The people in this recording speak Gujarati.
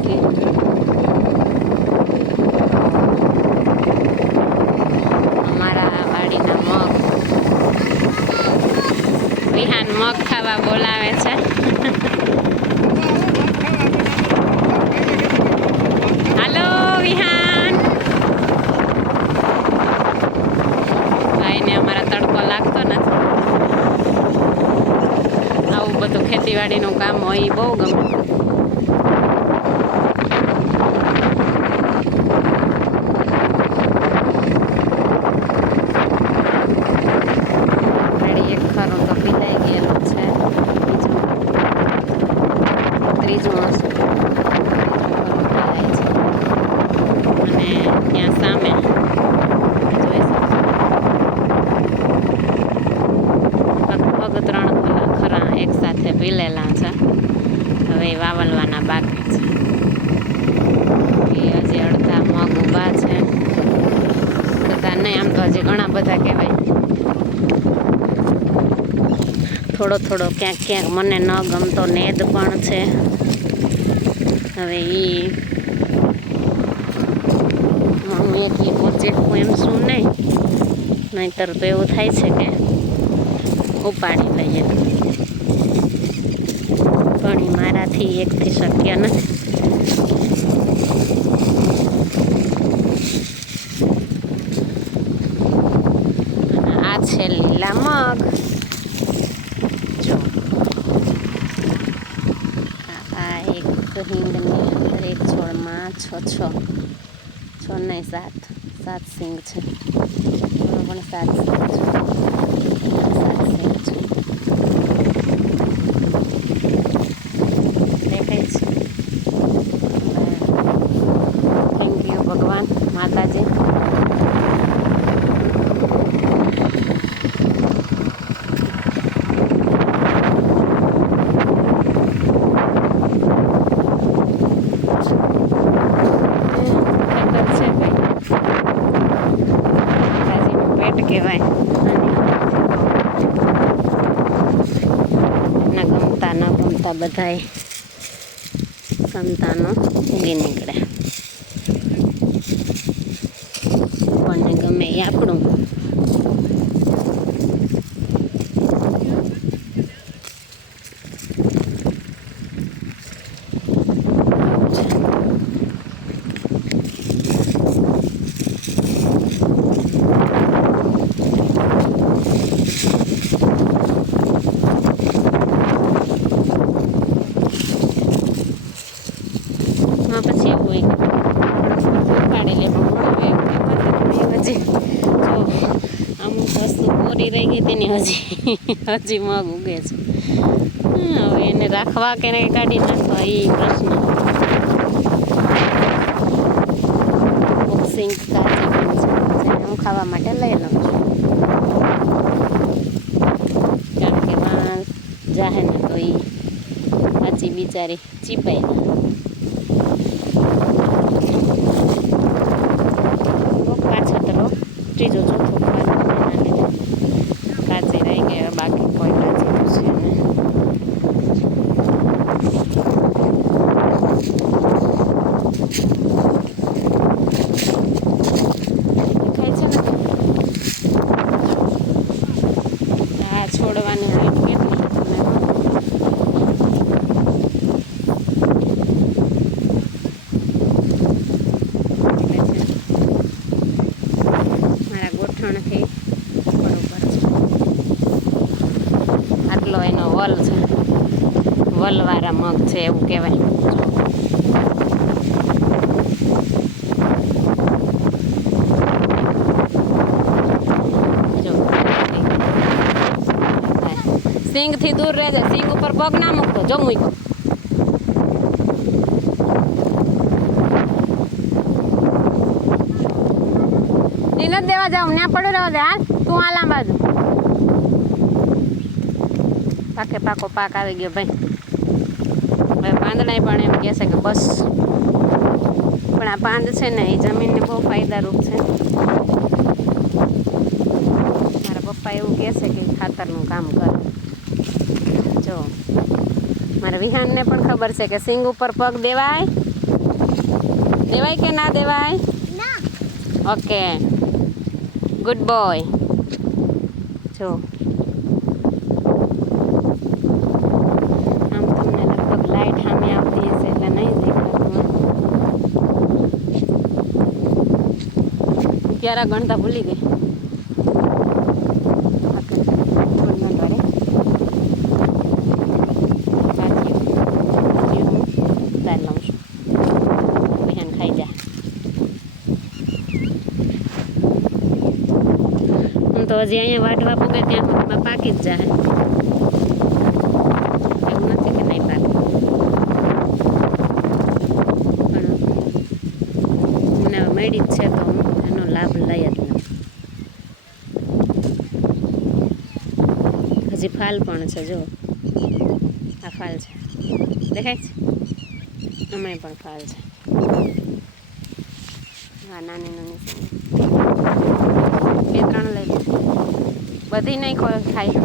નાખી. અમારા વાડીના મગ, વિહાન મગ ખાવા બોલાવે છે. હાલો વિહાન. ભાઈને અમારા તડકો લાગતો નથી. આવું બધું ખેતીવાડીનું કામ હોય એ બહુ ગમે. એક ખરું તો પીલાઈ ગયેલું છે. ત્રીજું હશે. અને ત્યાં સામે જોઈ શકો લગભગ 3 ખરા એક સાથે પીલેલા છે. હવે વાવલવાના બાકી છે. એ હજી અડધા મગ ઊભા છે. બધા નહીં, આમ તો હજી ઘણા બધા કહેવાય. થોડો થોડો ક્યાંક ક્યાંક મને ન ગમતો નેદ પણ છે. હવે એ હું એકલી પહોંચી હું એમ શું નહીં, નહીંતર તો એવું થાય છે કે ઉપાડી લઈએ. પણ એ મારાથી એકથી શક્ય નથી. અને આ છે લીલા મગ. જો આ એક હિંગની અંદર એક છોડમાં 6 નહીં 7 સિંગ છે. પણ 7 સિંગ છે. 7 સિંગ છે. દેખાય છે. થેન્ક યુ ભગવાન માતાજી. કહેવાય ના ગમતા બધાય સંતાનો ઉગી નીકળે. કોને ગમે એ આપણું. પછી એવું હોય ઉપાડી લે. પણ હજી જો અમુક વસ્તુ કોરી રહી ગઈ તેની હજી મગ ઉગે છે. હવે એને રાખવા કે કાઢી નાખવા એ પ્રશ્ન. સિંગ કાચી પણ છે, હું ખાવા માટે લઈ લઉં છું. કારણ કે માં જાહે ને તો એ કાચી બિચારી ચીપાઈ ના. ત્રીજો ચોથો એના લીધે કાચી રહી ગયા. બાકી કોઈ કાચી છે ને. દેખાય છે ને આ છોડવાની હાઈટ કેટલી. ગોઠણથી બરોબર છે. આટલો એનો વલ છે. વલવાળા મગ છે એવું કહેવાય. જો સિંગથી દૂર રહેજે. સિંગ ઉપર પગ ના મૂકતો. જો મૂકો. નથી દેવા જાઉં ત્યાં પડ્યું રહેવા દે. હા તું આ લાંબા બાજુ પાકે પાકો પાક આવી ગયો ભાઈ. હવે પાંદડા પણ એમ કહેશે કે બસ. પણ આ પાંદ છે ને એ જમીનને બહુ ફાયદારૂપ છે. મારા પપ્પા એવું કહેશે કે ખાતરનું કામ કરે. જો મારા વિહાનને પણ ખબર છે કે સિંગ ઉપર પગ દેવાય દેવાય કે ના દેવાય? Okay, good boy. જો આમ તમને લગભગ લાઈટ સામે આવતી હશે એટલે નહીં દેખાતું. ક્યારે ગણતા ભૂલી ગઈ. તો હજી અહીંયા વાઢવા પૂગે ત્યાં સુધીમાં પાકી જ જાય. એવું નથી કે નહીં પાકે, પણ મને મળી જ છે તો હું એનો લાભ લઈ જ લઉં. હજી ફાલ પણ છે, જો આ ફાલ છે, દેખાય છે? આમાંય પણ ફાલ છે. હા, નાની નાની 2-3 લઈ લો, બધી નહીં ખાય.